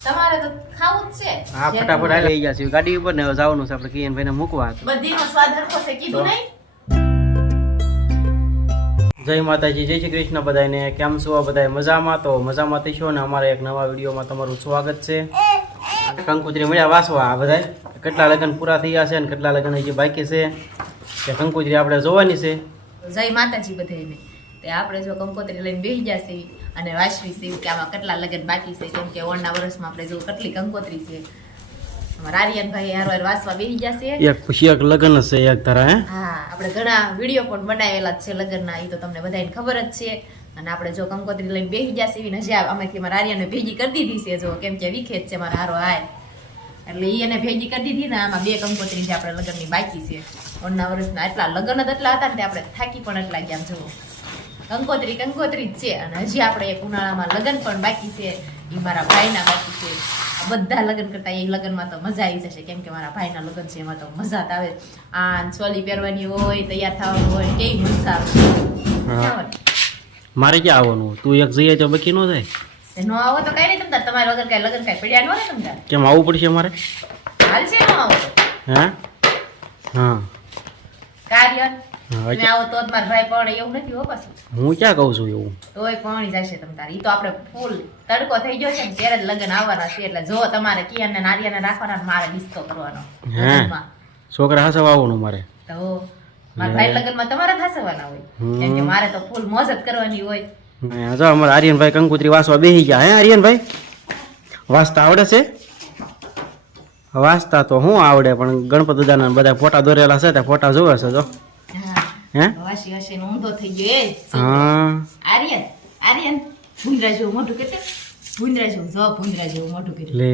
તમારે તો ખાવું જ છે. હા ફટાફટ આવી લઈ જશે ગાડી ઉપર ને જવાનું છે આપણે કિયન ભાઈને મૂકવા. બધીનો સ્વાદ હરખો છે કીધું નહીં. જય માતાજી, જય શ્રી કૃષ્ણ બધાને. કેમ છો બધાય? મજામાં? તો મજામાં થઈશો ને અમારા એક નવા વિડીયોમાં તમારું સ્વાગત છે. કંકોત્રી મળ્યા વાસવા આ બધાય કેટલા લગ્ન પૂરા થઈ ગયા છે ને કેટલા લગ્ન હજી બાકી છે કે કંકોત્રી આપણે જોવાની છે. જય માતાજી બધાને. તે આપણે જો કંકોત્રી લઈને બેસી જશે અને વાસવી છે કે આમાં કેટલા લગ્ન બાકી છે, કેમ કે ઓળના વર્ષમાં આપણે જો કેટલી કંકોત્રી છે. અમારા આર્યનભાઈ હારવાર વાસવા બેસી જશે. એક ખુશી એક લગ્ન છે એક તારા. હે હા, આપણે ઘણા વિડીયો પણ બનાવેલા જ છે લગ્નના, એ તો તમને બધાને ખબર જ છે. અને આપણે જો કંકોત્રી લઈને બેસી જશે એવી નજર અમેથી મારા આર્યને ભેગી કરી દીધી છે જો, કેમ કે વિખેત છે મારા હારો હાય એટલે એને ભેગી કરી દીધી ને. આમાં બે કંકોત્રી જે આપણે લગ્નની બાકી છે ઓળના વર્ષના. એટલા લગ્ન જ એટલા હતા ને આપણે થાકી પણ એટલા ગયા. જુઓ કંકોત્રી કંકોત્રી જ છે. અને હજી આપણે એક ઉનાળામાં લગ્ન પણ બાકી છે, એ મારા ભાઈના બાકી છે. બધા લગ્ન કરતા એ લગ્નમાં તો મજા આવી જશે, કેમ કે મારા ભાઈના લગ્ન છે એમાં તો મજા જ આવે. આ ચોલી પહેરવાની હોય, તૈયાર થવાનું હોય, કેવી મજા આવે. મારે ક્યાં આવવાનું? તું એક જઈએ તો બાકી ન જાય. નો આવો તો કઈ નહીં તમતાર, તમારે વગર કઈ લગ્ન કઈ પડ્યા ન હોય તમતાર. કેમ આવવું પડશે અમારે? હાલ છે નો આવો હે? હા કાર્ય તમે આવો તો જ મારા ભાઈ પણ એવું નથી હો. પાછું હું ક્યાં કહું છું એવું? તોય પણ જશે તમતાર. ઈ તો આપણે ફૂલ તડકો થઈ ગયો છે ને ત્યારે જ લગ્ન આવવાના છે. એટલે જો તમારે કિયાન ને નારિયાને રાખવાના, મારે ડિસ્કો કરવાનો લગ્નમાં. છોકરા હાસવ આવવાનું મારે તો મારા ભાઈ લગ્નમાં તમારે થાસવાના હોય, કેમ કે મારે તો ફૂલ મોજ જ કરવાની હોય. જો અમારા આર્યનભાઈ કંકોત્રી વાસવા બેસી ગયા. હે આર્યનભાઈ વાસતા આવડે છે? વાસતા તો હું આવડે, પણ ગણપત દાદાના બધા ફોટા દોરેલા છે તે ફોટા જોવે છે. જો હે વાસી વાસી નો ઊંધો થઈ ગયો. એ હા આર્યન આર્યન ભૂંદરા જેવું મોઢું કેટલું, ભૂંદરા જેવું જો, ભૂંદરા જેવું મોઢું કેટલું. લે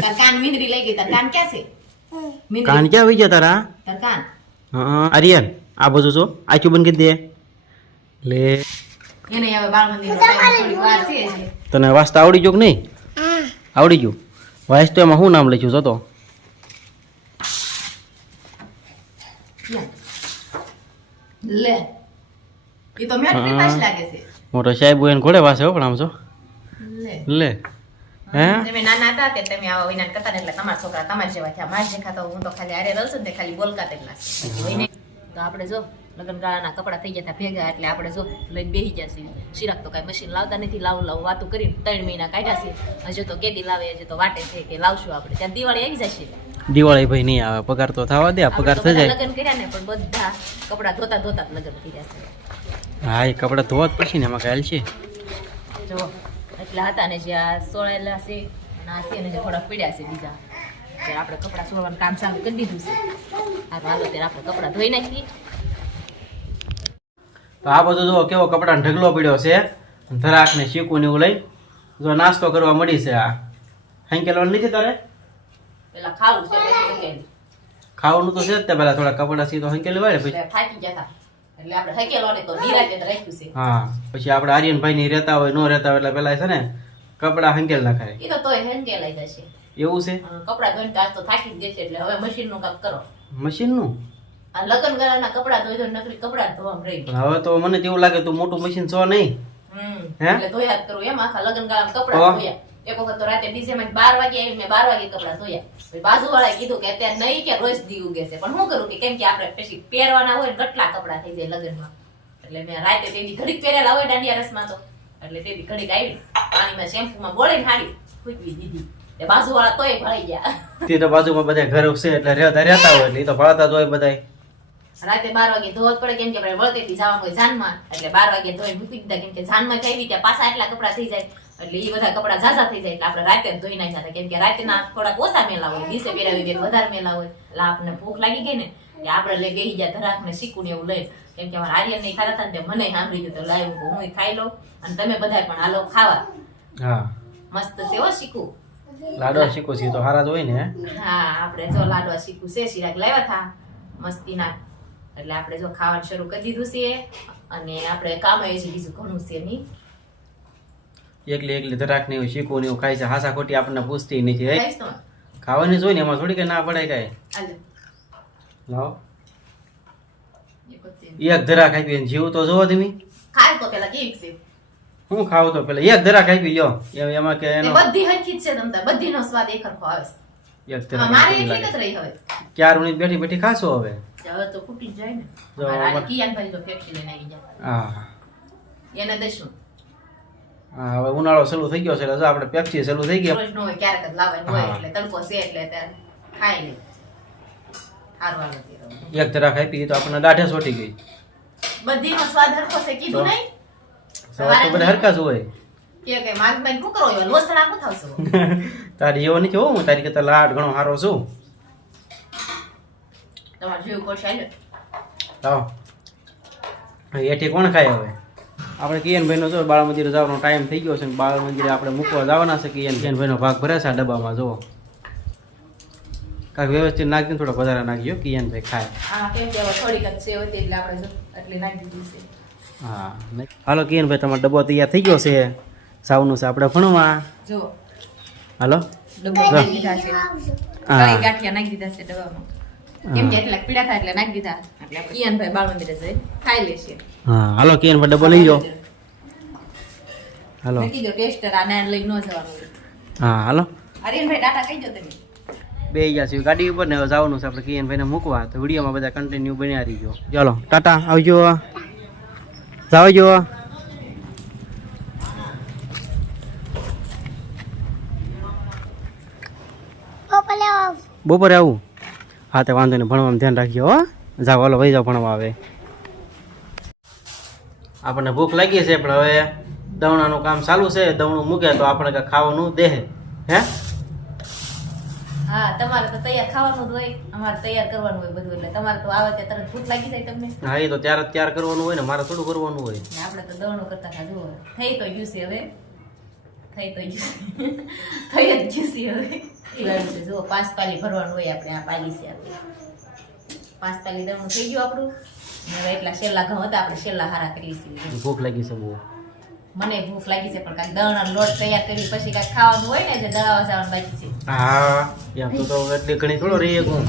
તાર કાન મીંદરી લઈ ગઈ. તાર કાન ક્યાં છે? મીંદરી કાન ક્યાં આવી ગયા તારા? તાર કાન. હા આર્યન આ બાજુ જો, આખું બંધ કરી દે. લે એને હવે બાળ મંદિર થોડી વાર છે હજી. તને વાસતા આવડી ગયું કે નહીં? આવડી ગયું. વાંચ તો એમાં શું નામ લખ્યું જો તો? લે ઈ તો મેં પાસ લાગે છે. મોટો સાહેબ એને ઘોડે વાસે હો, પણ આમ જો લે લે. હે તમે નાના હતા કે તમે આવા વિનાન કરતા ને એટલે તમારા છોકરા તમારા જેવા થયા. મારા જેખા તો હું તો ખાલી આરે રહું છું ને તે ખાલી બોલકા તેટલા છે. તો આપણે જો લગ્ન ગાળાના કપડા થઈ ગયા હતા ભેગા, એટલે આપણે જો લઈને બેસી જશે. શિરાક તો કઈ મશીન લાવતા નથી, લાવ વાતું કરીને 3 મહિના કાઢ્યા છે. હજુ તો કેદી લાવે, હજુ તો વાટે છે કે લાવશું આપણે. ત્યાં દિવાળી આવી જશે. દિવાળી ભાઈ નહીં આવે, પગાર તો થવા દે. પગાર થઈ જાય. લગ્ન કર્યા ને પણ બધા કપડા ધોતા ધોતા લગ્ન કર્યા છે. હા એ કપડા ધોવા જ પછી ને એમાં કાલ છે જો એટલા હતા ને જે આ સોળેલા છે અને આ છે ને જે થોડા પીડ્યા છે બીજા, ત્યારે આપણે કપડા સોળવાનું કામ ચાલુ કરી દીધું છે. આ તો હાલો ત્યારે આપણે કપડા ધોઈ નાખીએ. તો આ બધું જો કેવો કપડાનો ઢગલો પડ્યો છે. ધરાક ને શીકું ને એવું લઈ જો નાસ્તો કરવા મળી છે. આ હાંકેલવાનું નથી તારે? પેલા ખાવું છે પછી હકેલ. ખાવાનું તો છે જ તે, પેલા થોડા કપડા સી તો હંકેલી વાળે પછી. એટલે થાકી ગયા હતા એટલે આપણે હકેલવાને તો નિરાતે રાખ્યું છે. હા પછી આપણે આર્યનભાઈ ની રહેતા હોય ન રહેતા હોય એટલે પેલા છે ને કપડા હંકેલ નાખાય. એ તો તોય હકેલાઈ જશે. એવું છે? કપડા ધોઈને તો આજ તો થાકી જ જશે, એટલે હવે મશીન નું કામ કરો. મશીન નું? આ લગ્ન ગાળાના કપડા ધોઈ ધોઈ નકરી કપડા ધોવામાં રહી. હવે તો મને તેવું લાગે તું મોટું મશીન છો નહીં. હે એટલે ધોયા જ કરું એમ. આખા લગ્ન ગાળાના કપડા ધોયા. એક વખત તો રાતે ડીજે માં 12 વાગે આવી, મેં 12 વાગે કપડા ધોયા. પછી બાજુવાળાએ કીધું કે અત્યારે નહીં કે રોજ દી ઉગે છે, પણ શું કરું કે કેમ કે આપણે પછી પહેરવાના હોય ને કેટલા કપડા થઈ જાય લગ્નમાં. એટલે મેં રાતે તેદી ઘડીક પહેરેલા હોય દાંડિયા રસમાં તો, એટલે તેદી ઘડીક આવી પાણીમાં શેમ્પૂમાં બોળીને હાડી ફૂટવી દીધી. એ બાજુવાળા તોય ભરાઈ ગયા. તે તો બાજુમાં બધા ઘર છે એટલે રહેતા હોય એટલે એ તો ભળતા જ હોય બધા. રાતે 12 વાગે ધોવા જ પડે, કેમ કે આપણે વળતેથી જવાનું હોય જાનમાં, એટલે 12 વાગે ધોઈ મૂકી દીધા. કેમ કે જાનમાં થઈ ત્યાં પાછા એટલા કપડા થઈ જાય, એટલે એ બધા કપડા ઝાઝા થઈ જાય. એટલે આપણે રાતે જ ધોઈ નાખ્યા હતા, કેમ કે રાતના થોડાક ઓછા મેલા હોય, દિવસે પહેરાવી દે વધારે મેલા હોય. એટલે આપણને ભૂખ લાગી ગઈ ને કે આપણે લઈ બેસી ગયા ધરાક ને શીકું ને એવું લઈ. કેમ કે અમારા આર્યન નહીં ખાતા હતા ને મને સાંભળી ગયું તો લાવ્યું કે હું ખાઈ લઉં અને તમે બધા પણ હાલો ખાવા. હા મસ્ત છે હો શીકું. લાડવા શીખું છે તો હારા જ હોય ને. હા આપણે જો લાડવા શીકું છે, શિરાક લાવ્યા હતા મસ્તીના. એટલે આપણે જો ખાવાનું શરૂ કરી દીધું છે અને આપણે કામ એ છે બીજું ઘણું છે નહીં. એકલી ધરાક ને એવું શીખવું ને એવું ખાય છે, હાસા ખોટી આપણને પૂછતી નથી. ખાઈશ તો ખાવાની જોઈ ને એમાં થોડી કે ના પડે કાંઈ. હાલો લાવો એક ધરાક આપી જીવ તો જોવો તમે. ખાય તો પેલા કેવી છે હું ખાવ તો પેલા એક ધરા ખાઈ લ્યો એમાં કે એ એનો બધી હરખી જ છે તમતાર બધીનો સ્વાદ એક હરખો આવે છે. એક ધરા મારે ખાઈ એટલી લાગે. જ રહી હવે ક્યાર ઉની બેઠી બેઠી ખાશો હવે હવે તો ફૂટી જ જાય ને જો મારા અમાર- કિયાનભાઈ તો ફેક્ટરી લઈને આવી જાય હા એને દઈશું હા હવે ઉનાળો શરૂ થઈ ગયો છે એટલે જો આપણે પેપ્સી શરૂ થઈ ગયો રોજ નો હોય ક્યારેક જ લાવવાનું હોય હા. એટલે તડકો છે એટલે ત્યારે ખાઈ લે સારું હાલે તે રહો. એક ધરા ખાઈ પી તો આપણને દાઢે સોટી ગઈ બધીનો સ્વાદ હરખો છે કીધું તો? નહીં સવાર તો બધા હરખા જ હોય કે માગમાં શું કરો એવા લોસણા શું થાવશો તારી એવો નથી હોઉં હું તારી કરતા લાડ ઘણો સારો છું તમારે જેવું કરશે હાલો. આવો એઠી કોણ ખાય હવે આપણે કિયનભાઈનો જો બાળ મંદિરે જવાનો ટાઈમ થઈ ગયો છે ને બાળ મંદિરે આપણે મૂકવા જવાના છે કિયનભાઈનો ભાગ ભરે છે આ ડબ્બામાં જો કાંઈક વ્યવસ્થિત નાખીને થોડો વધારે નાખજો કિયનભાઈ ખાય આ કેમ કે હવે થોડીક જ છે હતી એટલે આપણે જો એટલી નાખી દીધી છે હા હાલો કિયનભાઈ તમારો ડબ્બો તૈયાર થઈ ગયો છે સાવનું છે આપણે ભણવા જો હાલો ડબ્બો નાખી દીધા છે હા. કઈ ગાંઠિયા નાખી દીધા છે ડબ્બામાં કેમ કે એટલા પીડા થાય એટલે નાખી દીધા એટલે આપણે કિયાનભાઈ બાળ મંદિરે જઈ ખાઈ લેશે હા હાલો કિયનભાઈ ડબ્બો લઈ જાઓ હાલો મેં કીધું ટેસ્ટર આને લઈને ન જવાનું હા હાલો આર્યનભાઈ ટાટા કહી દો તમે બે ગયા છે ગાડી ઉપર ને હવે જવાનું છે આપણે કિયનભાઈને મૂકવા તો વિડીયોમાં બધા કન્ટિન્યુ બન્યા રહીજો ચાલો ટાટા આવજો જાવજો બપોરે આવું હા તો વાંધો નહીં ભણવામાં ધ્યાન રાખજો હો જાઓ હાલો વહી જાઓ ભણવા આવે આપણને ભૂખ લાગી છે પણ હવે દવણાનું કામ ચાલુ છે દવણું મૂકે તો આપણે કાંઈ ખાવાનું દે હે હા તમારે તો તૈયાર ખાવાનું જ હોય અમારે તૈયાર કરવાનું હોય બધું એટલે તમારે તો આવે ત્યાં તરત ભૂખ લાગી જાય તમને હા એ તો ત્યારે જ તૈયાર કરવાનું હોય ને મારે થોડું કરવાનું હોય ને આપણે તો દવણું કરતા હતા જુઓ થઈ તો ગયું છે હવે થઈ તો ગયું છે થઈ જ ગયું છે હવે એવું છે જુઓ 5 પાલી ભરવાનું હોય આપણે આ પાલી છે આપણી 5 પાલી દવણું થઈ ગયું આપણું ને હવે એટલા છેલ્લા ઘઉં હતા આપણે છેલ્લા હારા કરીએ છીએ ભૂખ લાગી છે બહુ મને ભૂખ લાગી છે પણ કાંઈક દળનો લોટ તૈયાર કરી પછી કાંઈક ખાવાનું હોય ને જે દળાવા જવાનું બાકી છે હા એમ તો એટલી ઘણી થોડો રહી શકું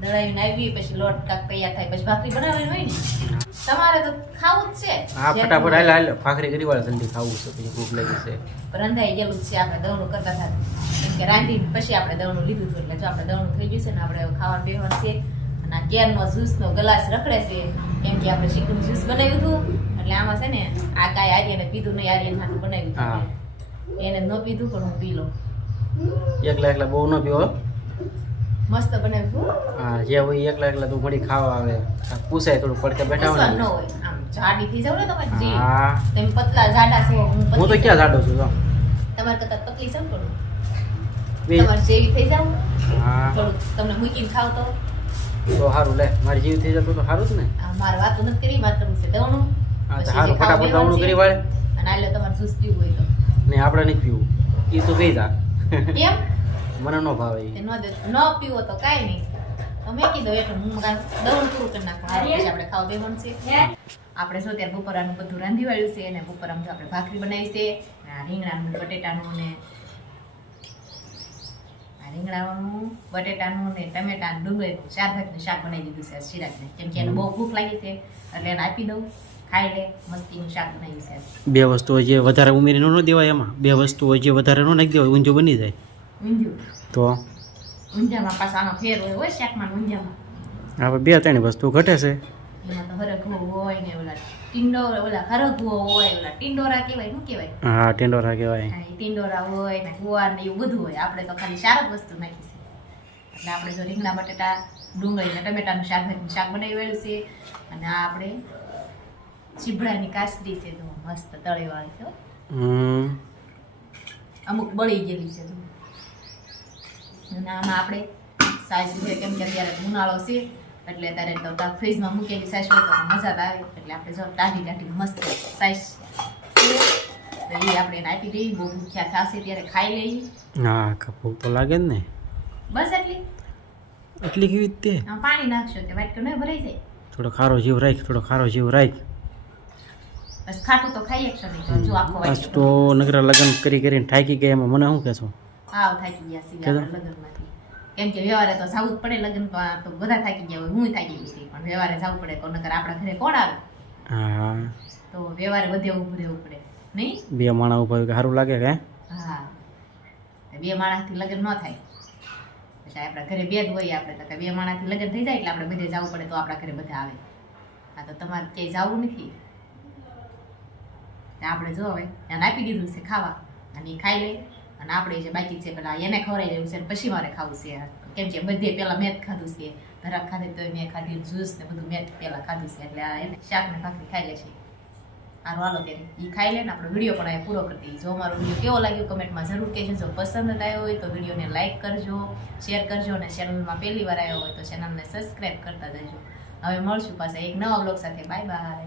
દળાવીને આવી પછી લોટ કાંઈક તૈયાર થાય પછી ભાખરી બનાવવાની હોય ને તમારે તો ખાવું જ છે હા ફટાફટ હાલ હાલ ભાખરી કરી વાળા જલ્દી ખાવું છે પછી ભૂખ લાગી છે પણ રંધાઈ ગયેલું જ છે આપણે દળનું કરતા હતા કેમ કે રાંધી પછી આપણે દળનું લીધું હતું એટલે જો આપણે દળનું થઈ ગયું છે ને આપણે હવે ખાવાનું બેહવાનું છે અને આ કેરનો જ્યુસનો ગ્લાસ રખડે છે કેમ કે આપણે શીખનું જ્યુસ બનાવ્યું હતું એટલે આમાં છે ને આ કાંઈ આર્યને પીધું નહીં આર્યન હાટું બનાવ્યું હા. હતું એને ન પીધું પણ હું પી લઉં એકલા એકલા બહુ ન પીવો મસ્ત બનાવ્યું હતું. હા જે હોય એકલા એકલા તું મળી ખાવા આવે આ પૂછાય થોડું પડકે બેઠા હોય ન ને હોય આમ જાડી થઈ જાવ ને તમારી જીભ. હા તમે પતલા જાડા છો હું હું તો પતલી ક્યાં જાડો છું જો તમારે કરતા પતલી છો ને થોડું બે- તમારે જેવી થઈ જાવ હા થોડું તમને મૂકીને ખાવ તો તો સારું લે મારી જીવ થઈ જતું તો સારું જ ને આ મારે વાતો નથી કરી વાત કરવું છે દવણું હા તો પછી સારું જે ખાવા ફટાફટ દવણું બેસવાનું કરી છે. વાળે અને આલે તમારે જ્યુસ પીવું હોય તો ને આપણે નહીં પીવું એ તો પી જા કેમ મને ન ભાવે તે ઈ. ન પીવો તો કાંઈ નહીં તમે કીધું એટલે હું કાંઈ દવણું પૂરું કરી નાખું હારું, પછી આપણે ખાવા બેસવાનું છે આપણે જો ત્યારે બપોરાનું બધું રાંધી વાળ્યું છે અને બપોરામાં જો આપણે ભાખરી બનાવી છે અને આ રીંગણાનું બટેટાનું ને આ રીંગણાનું બટેટાનું ને ટમેટાનું ડુંગળીનું ચાર ભાગનું શાક બનાવી દીધું છે આ શિરાકને કેમ કે એને બહુ ભૂખ લાગી છે એટલે એને આપી દઉં ખાઈ લે મસ્તીનું શાક બનાવ્યું છે આજે. બે વસ્તુઓ જે વધારે ઉમેરી ન દેવાય એમાં બે વસ્તુઓ જે વધારે ન નાખી દેવાય ઊંધું બની જાય ઊંધિયું તો ઊંધિયામાં પાછો આનો ફેર હોય શાકમાં ને ઊંધિયામાં આપણે બે ત્રણ વસ્તુ ઘટે છે એમાં તો હરગવો હોય ને ઓલા ટીંડોરા ઓલા હરગવો હોય ઓલા ટીંડોરા કહેવાય શું કહેવાય હા ટેંડોરા કહેવાય હા, એ ટીંડોરા હોય ને ગુવાર ને એવું બધું હોય આપણે તો ખાલી શાક જ વસ્તુ નાખી છે એટલે આપણે જો રીંગણા બટેટા ડુંગળી ને ટમેટાનું શાક બનાવી વેળ્યું છે અને આ આપણે ચીભડાની કાસરી છે જો મસ્ત તળેવાળી છે હો. અમુક બળી ગયેલી છે જો અને આમાં આપણે સાઈઝ છે કેમ કે અત્યારે ઉનાળો છે એટલે અત્યારે તો ફ્રીજમાં મૂકેલી સાઈઝ હોય તો મજા જ આવે એટલે આપણે જો ટાઢી મસ્ત સાઈઝ છે તો એ આપણે એને આપી દઈએ બહુ ભૂખ્યા થશે ત્યારે ખાઈ લઈએ હા ભૂખ તો લાગે જ ને બસ એટલી એટલી કેવી તે આમાં પાણી નાખશો તે વાટકો ન ભરાઈ જાય થોડો ખારો જીવ રાખ થોડો ખારો જીવ રાખ બસ ખાટું તો ખાઈ શકશો નહીં તો જો આખો આજ વાટકો તો નગરા લગ્ન કરી કરીને થાકી ગયા એમાં મને શું કહેશો હાવ થાકી ગયા છીએ આપણે લગ્નમાંથી કેમ કે વ્યવહારે તો જવું જ પડે લગ્નમાં તો બધા થાકી ગયા હોય હું થાકી ગઈ હતી પણ વ્યવહારે જવું પડે તો નકર આપણા ઘરે કોણ આવે હા તો વ્યવહારે બધે ઊભું રહેવું પડે નહીં? 2 માણા ઉભા હોય કે સારું લાગે કે હા, 2 માણસથી લગ્ન ન થાય. પછી આપણા ઘરે 2 જ હોય આપણે, તો કે 2 માણસથી લગ્ન થઈ જાય એટલે આપણે બધે જવું પડે તો આપણા ઘરે બધા આવે. આ તો તમારે ક્યાંય જવું નથી. આપણે જો હવે એને આપી દીધું છે ખાવા, અને એ ખાઈ લે, અને આપણે જે બાકી છે પેલા એને ખવડાવી દેવું છે, અને પછી મારે ખાવું છે. કેમ કે બધે પેલા મેં જ ખાધું છે, ધરાક ખાધી તો મેં ખાધી, જ્યુસ ને બધું મેં પેલા ખાધું છે, એટલે આ એને શાક ને ભાખરી ખાઈ લે છે. સારું હાલો ત્યારે એ ખાઈ લે ને આપણો વિડીયો પણ અહીંયા પૂરો કરી દઈએ. જો અમારો વિડીયો કેવો લાગ્યો કમેન્ટમાં જરૂર કહેજો. જો પસંદ આવ્યો હોય તો વિડીયોને લાઇક કરજો, શેર કરજો, અને ચેનલમાં પહેલી વાર આવ્યો હોય તો ચેનલને સબસ્ક્રાઈબ કરતા જજો. હવે મળશું પાછા એક નવા બ્લોગ સાથે. Bye bye.